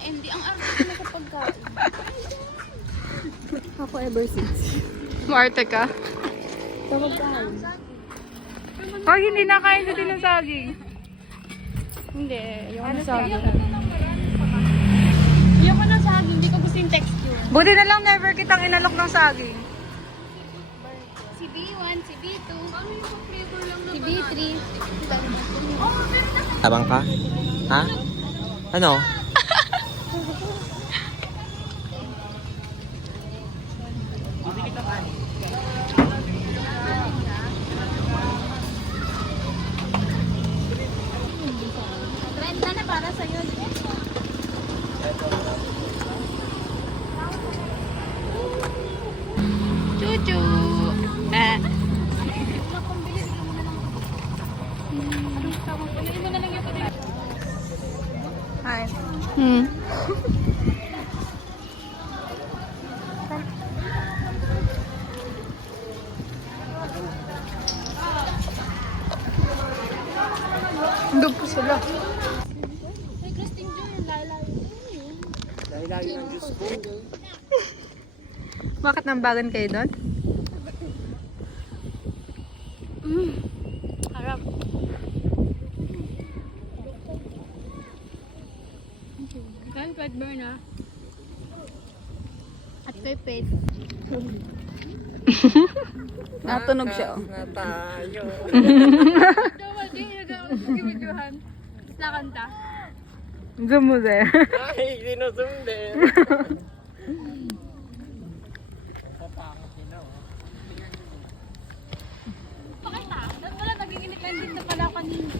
MD. Ang arte na sa pagkain. Ako ever since. Marte ka? Sa pagkain. Pag hindi nakain sa din ng saging. Hindi, yung saging. Ayoko na saging. Hindi ko gusto yung texture. Buti na lang never kitang inalok ng saging. Si B1, si B2. Ano yung flavor lang na Si B3. Tabang ka? Ha? Ano? Trend na para sa'yo. Chuchu! Hi. Doon po sila. May Christine Joy, yung lalayo. Layo ng Diyos ko. Bakit nambagan kayo doon? Harap. Kan pet burn ah. At kay pet. Natunog siya. Oh. Na tayo. Dawa di nag-videohan. Nakanta. Zoom mo there. Ay, sinusum din. Pakita. Wala naging independent na pala kanina.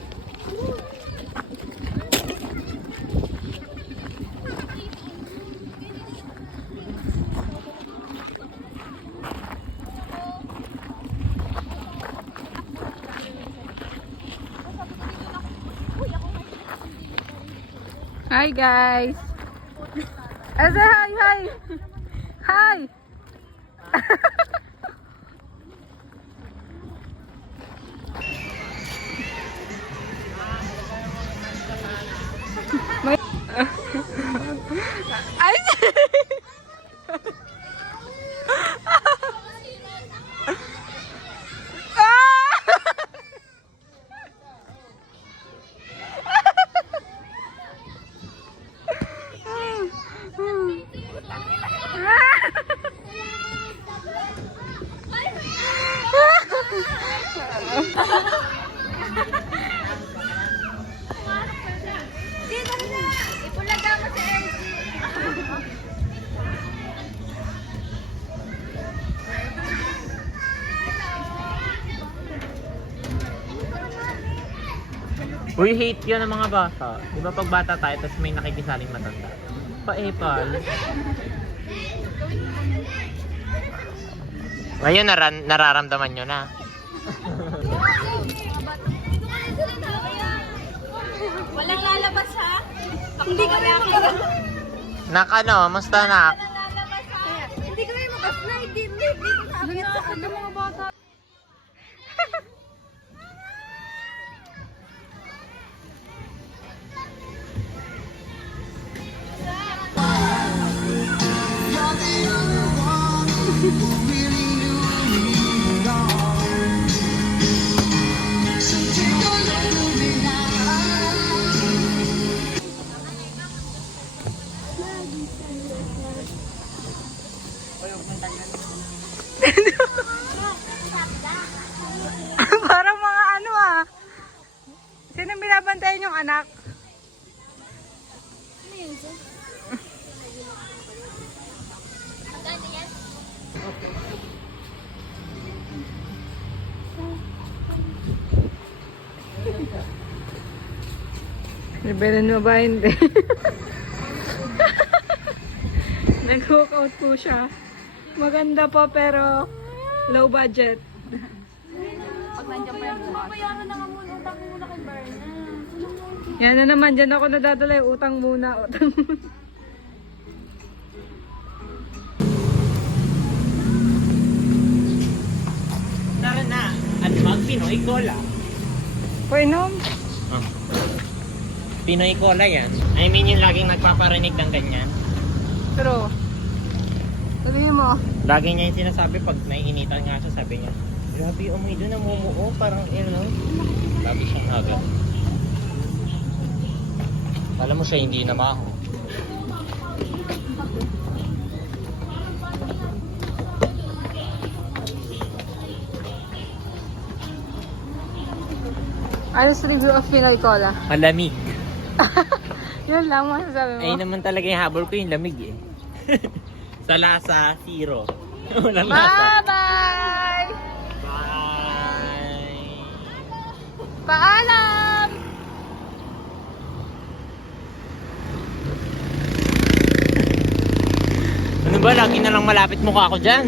Hi guys. Say hi, hi. Hi. Ay. Ipulaga mo si LG. Uy, hate yun ng mga bata. Di ba pag bata tayo, tapos may nakikisaling matanda? Pa-epal. Ngayon, nararamdaman nyo na. Walang lalabas ha? Hindi ka rin magas. Nak ano, musta nak? Hindi ka rin magas na. Hindi ko nakakit sa ano mga bata. Parang mga ano ah. Sino binabantayan yung anak? Ano yun sir? Magkano yan? Liberan mo ba? Hindi. Nag-walkout po siya. Maganda po pero low budget. Pag nandiyan pa yung bukas. Papayaran na nga muna. Utang muna kay Barna. Yan na naman, dyan ako nadadala. Utang muna, utang muna. Tara na. At mag Pinoy Cola. Painom. Pinoy Cola yan. I mean yung laging nagpaparinig ng ganyan. Pero, sabihin mo, Lagi niya yung sinasabi pag naiinitan nga siya, sabi niya, grabe yung amoy doon, namumuo, parang Lagi siyang agad. Alam mo siya, hindi na maho. honest review of Pinoy Cola. Malamig. Yun lang masasabi mo. Ay naman talaga yung habol ko, yung lamig eh. Sa lasa, 0. Walang lasa. Bye-bye! Bye! Paalam! Ano ba, lagi na lang malapit mukha ko dyan.